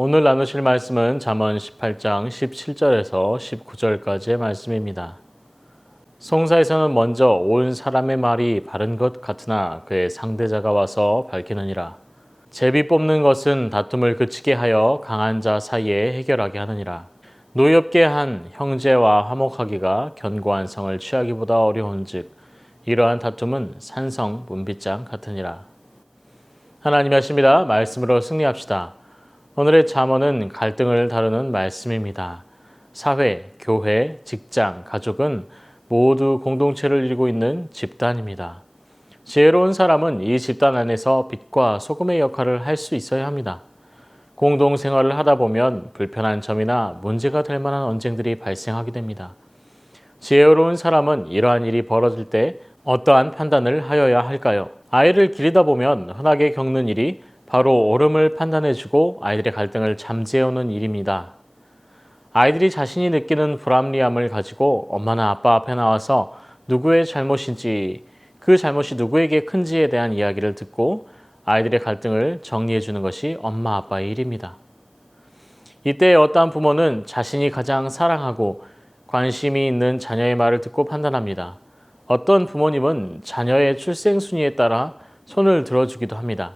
오늘 나누실 말씀은 잠언 18장 17절에서 19절까지의 말씀입니다. 송사에서는 먼저 온 사람의 말이 바른 것 같으나 그의 상대자가 와서 밝히느니라. 제비 뽑는 것은 다툼을 그치게 하여 강한 자 사이에 해결하게 하느니라. 노엽게 한 형제와 화목하기가 견고한 성을 취하기보다 어려운즉 이러한 다툼은 산성 문빗장 같으니라. 하나님의 하십니다. 말씀으로 승리합시다. 오늘의 잠언은 갈등을 다루는 말씀입니다. 사회, 교회, 직장, 가족은 모두 공동체를 이루고 있는 집단입니다. 지혜로운 사람은 이 집단 안에서 빛과 소금의 역할을 할 수 있어야 합니다. 공동생활을 하다 보면 불편한 점이나 문제가 될 만한 언쟁들이 발생하게 됩니다. 지혜로운 사람은 이러한 일이 벌어질 때 어떠한 판단을 하여야 할까요? 아이를 기르다 보면 흔하게 겪는 일이 바로 옳음을 판단해주고 아이들의 갈등을 잠재우는 일입니다. 아이들이 자신이 느끼는 불합리함을 가지고 엄마나 아빠 앞에 나와서 누구의 잘못인지, 그 잘못이 누구에게 큰지에 대한 이야기를 듣고 아이들의 갈등을 정리해주는 것이 엄마 아빠의 일입니다. 이때 어떠한 부모는 자신이 가장 사랑하고 관심이 있는 자녀의 말을 듣고 판단합니다. 어떤 부모님은 자녀의 출생 순위에 따라 손을 들어주기도 합니다.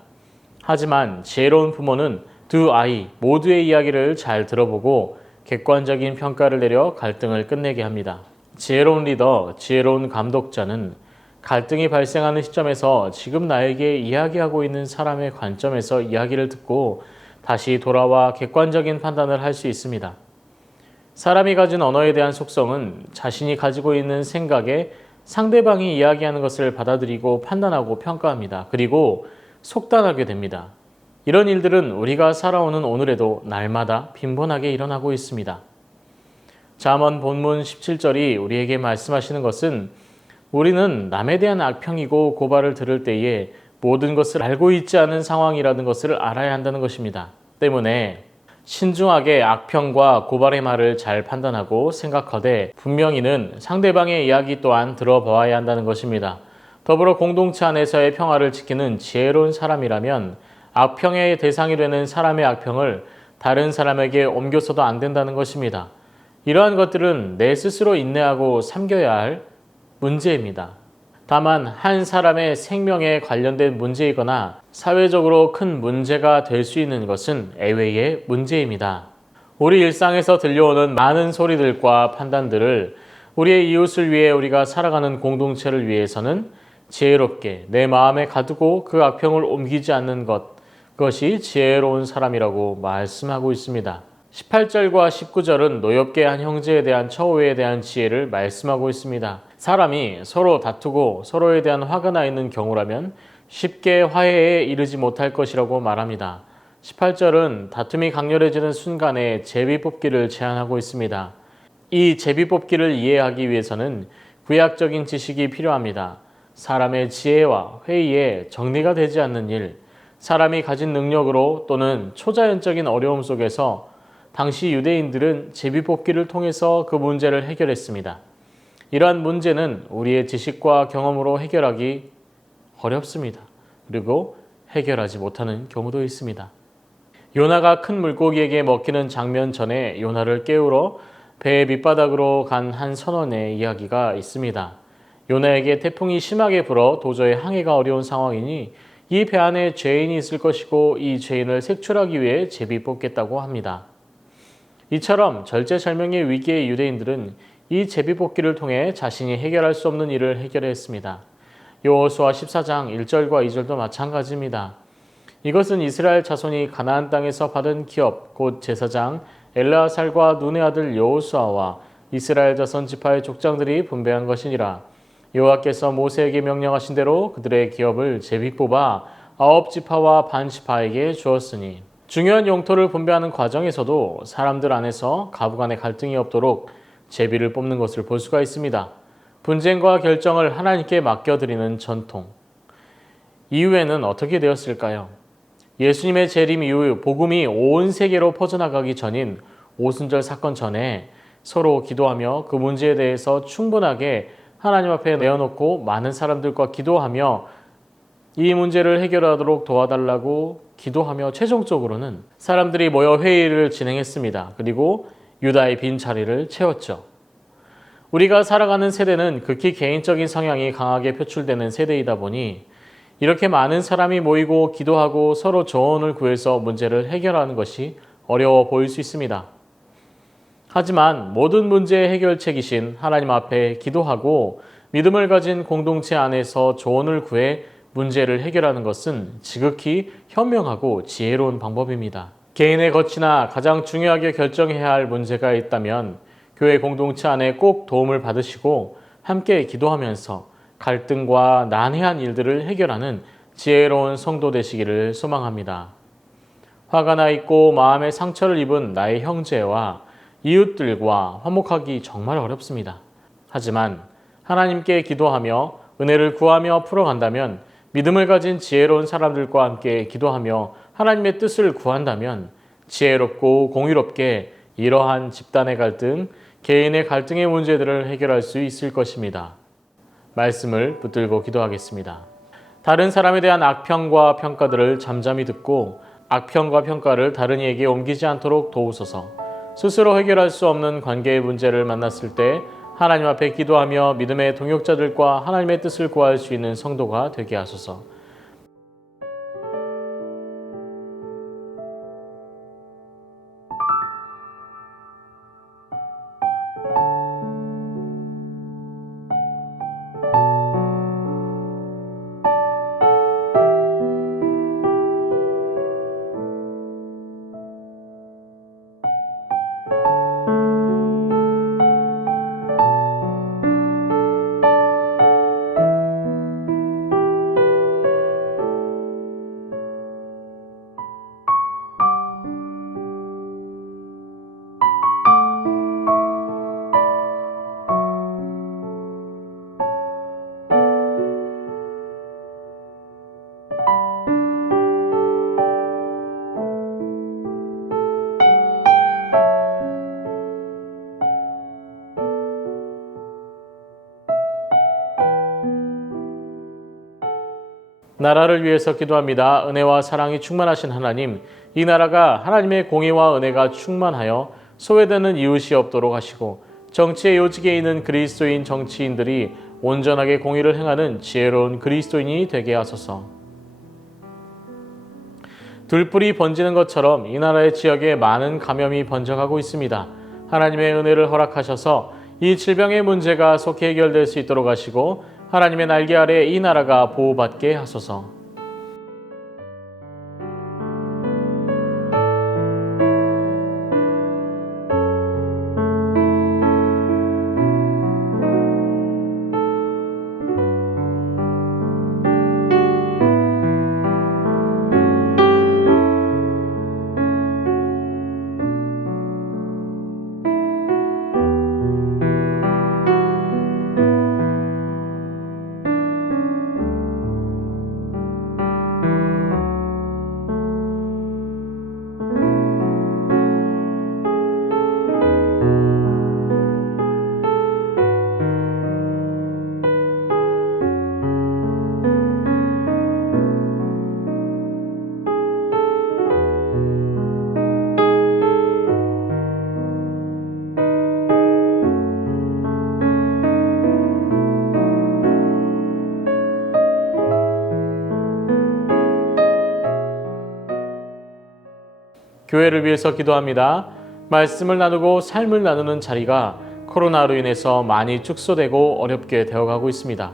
하지만 지혜로운 부모는 두 아이 모두의 이야기를 잘 들어보고 객관적인 평가를 내려 갈등을 끝내게 합니다. 지혜로운 리더, 지혜로운 감독자는 갈등이 발생하는 시점에서 지금 나에게 이야기하고 있는 사람의 관점에서 이야기를 듣고 다시 돌아와 객관적인 판단을 할 수 있습니다. 사람이 가진 언어에 대한 속성은 자신이 가지고 있는 생각에 상대방이 이야기하는 것을 받아들이고 판단하고 평가합니다. 그리고 속단하게 됩니다. 이런 일들은 우리가 살아오는 오늘에도 날마다 빈번하게 일어나고 있습니다. 잠언 본문 17절이 우리에게 말씀하시는 것은 우리는 남에 대한 악평이고 고발을 들을 때에 모든 것을 알고 있지 않은 상황이라는 것을 알아야 한다는 것입니다. 때문에 신중하게 악평과 고발의 말을 잘 판단하고 생각하되 분명히는 상대방의 이야기 또한 들어보아야 한다는 것입니다. 더불어 공동체 안에서의 평화를 지키는 지혜로운 사람이라면 악평의 대상이 되는 사람의 악평을 다른 사람에게 옮겨서도 안 된다는 것입니다. 이러한 것들은 내 스스로 인내하고 삼겨야 할 문제입니다. 다만 한 사람의 생명에 관련된 문제이거나 사회적으로 큰 문제가 될 수 있는 것은 예외의 문제입니다. 우리 일상에서 들려오는 많은 소리들과 판단들을 우리의 이웃을 위해 우리가 살아가는 공동체를 위해서는 지혜롭게 내 마음에 가두고 그 악평을 옮기지 않는 것, 그것이 지혜로운 사람이라고 말씀하고 있습니다. 18절과 19절은 노엽게 한 형제에 대한 처우에 대한 지혜를 말씀하고 있습니다. 사람이 서로 다투고 서로에 대한 화가 나 있는 경우라면 쉽게 화해에 이르지 못할 것이라고 말합니다. 18절은 다툼이 강렬해지는 순간에 제비 뽑기를 제안하고 있습니다. 이 제비 뽑기를 이해하기 위해서는 구약적인 지식이 필요합니다. 사람의 지혜와 회의에 정리가 되지 않는 일, 사람이 가진 능력으로 또는 초자연적인 어려움 속에서 당시 유대인들은 제비뽑기를 통해서 그 문제를 해결했습니다. 이러한 문제는 우리의 지식과 경험으로 해결하기 어렵습니다. 그리고 해결하지 못하는 경우도 있습니다. 요나가 큰 물고기에게 먹히는 장면 전에 요나를 깨우러 배의 밑바닥으로 간 한 선원의 이야기가 있습니다. 요나에게 태풍이 심하게 불어 도저히 항해가 어려운 상황이니 이 배 안에 죄인이 있을 것이고 이 죄인을 색출하기 위해 제비 뽑겠다고 합니다. 이처럼 절제절명의 위기의 유대인들은 이 제비 뽑기를 통해 자신이 해결할 수 없는 일을 해결했습니다. 여호수아 14장 1절과 2절도 마찬가지입니다. 이것은 이스라엘 자손이 가나안 땅에서 받은 기업, 곧 제사장 엘르아살과 눈의 아들 여호수아와 이스라엘 자손 지파의 족장들이 분배한 것이니라. 여호와께서 모세에게 명령하신 대로 그들의 기업을 제비 뽑아 9지파와 반 지파에게 주었으니 중요한 영토를 분배하는 과정에서도 사람들 안에서 가부간의 갈등이 없도록 제비를 뽑는 것을 볼 수가 있습니다. 분쟁과 결정을 하나님께 맡겨드리는 전통. 이후에는 어떻게 되었을까요? 예수님의 재림 이후 복음이 온 세계로 퍼져나가기 전인 오순절 사건 전에 서로 기도하며 그 문제에 대해서 충분하게 하나님 앞에 내어놓고 많은 사람들과 기도하며 이 문제를 해결하도록 도와달라고 기도하며 최종적으로는 사람들이 모여 회의를 진행했습니다. 그리고 유다의 빈 자리를 채웠죠. 우리가 살아가는 세대는 극히 개인적인 성향이 강하게 표출되는 세대이다 보니 이렇게 많은 사람이 모이고 기도하고 서로 조언을 구해서 문제를 해결하는 것이 어려워 보일 수 있습니다. 하지만 모든 문제의 해결책이신 하나님 앞에 기도하고 믿음을 가진 공동체 안에서 조언을 구해 문제를 해결하는 것은 지극히 현명하고 지혜로운 방법입니다. 개인의 거치나 가장 중요하게 결정해야 할 문제가 있다면 교회 공동체 안에 꼭 도움을 받으시고 함께 기도하면서 갈등과 난해한 일들을 해결하는 지혜로운 성도 되시기를 소망합니다. 화가 나 있고 마음의 상처를 입은 나의 형제와 이웃들과 화목하기 정말 어렵습니다. 하지만 하나님께 기도하며 은혜를 구하며 풀어간다면, 믿음을 가진 지혜로운 사람들과 함께 기도하며 하나님의 뜻을 구한다면 지혜롭고 공의롭게 이러한 집단의 갈등, 개인의 갈등의 문제들을 해결할 수 있을 것입니다. 말씀을 붙들고 기도하겠습니다. 다른 사람에 대한 악평과 평가들을 잠잠히 듣고 악평과 평가를 다른 이에게 옮기지 않도록 도우소서. 스스로 해결할 수 없는 관계의 문제를 만났을 때 하나님 앞에 기도하며 믿음의 동역자들과 하나님의 뜻을 구할 수 있는 성도가 되게 하소서. 나라를 위해서 기도합니다. 은혜와 사랑이 충만하신 하나님, 이 나라가 하나님의 공의와 은혜가 충만하여 소외되는 이웃이 없도록 하시고 정치의 요직에 있는 그리스도인 정치인들이 온전하게 공의를 행하는 지혜로운 그리스도인이 되게 하소서. 들불이 번지는 것처럼 이 나라의 지역에 많은 감염이 번져가고 있습니다. 하나님의 은혜를 허락하셔서 이 질병의 문제가 속히 해결될 수 있도록 하시고 하나님의 날개 아래 이 나라가 보호받게 하소서. 교회를 위해서 기도합니다. 말씀을 나누고 삶을 나누는 자리가 코로나로 인해서 많이 축소되고 어렵게 되어가고 있습니다.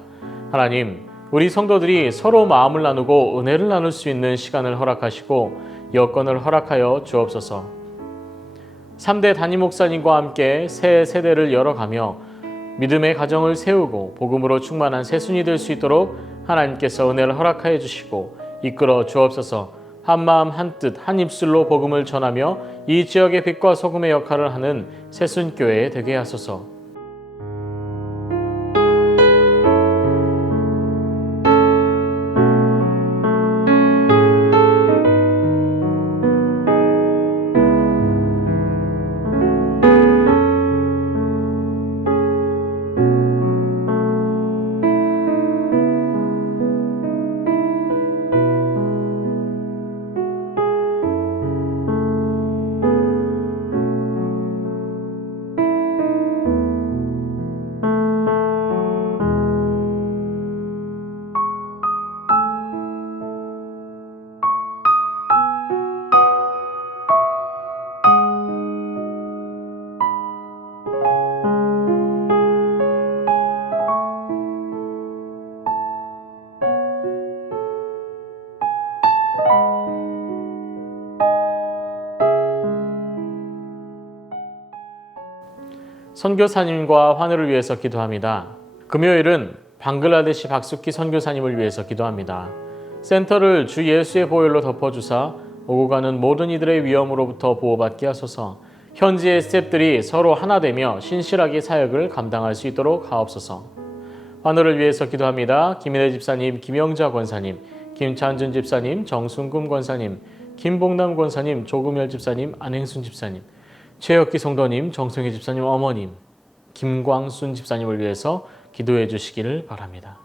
하나님, 우리 성도들이 서로 마음을 나누고 은혜를 나눌 수 있는 시간을 허락하시고 여건을 허락하여 주옵소서. 3대 담임 목사님과 함께 새 세대를 열어가며 믿음의 가정을 세우고 복음으로 충만한 새순이 될 수 있도록 하나님께서 은혜를 허락하여 주시고 이끌어 주옵소서. 한마음 한뜻 한입술로 복음을 전하며 이 지역의 빛과 소금의 역할을 하는 새순교회 되게 하소서. 선교사님과 하늘을 위해서 기도합니다. 금요일은 방글라데시 박수키 선교사님을 위해서 기도합니다. 센터를 주 예수의 보혈로 덮어주사 오고 가는 모든 이들의 위험으로부터 보호받게 하소서. 현지의 스태프들이 서로 하나 되며 신실하게 사역을 감당할 수 있도록 하옵소서. 하늘을 위해서 기도합니다. 김인혜 집사님, 김영자 권사님, 김찬준 집사님, 정순금 권사님, 김봉남 권사님, 조금열 집사님, 안행순 집사님, 최혁기 성도님, 정성희 집사님 어머님, 김광순 집사님을 위해서 기도해 주시기를 바랍니다.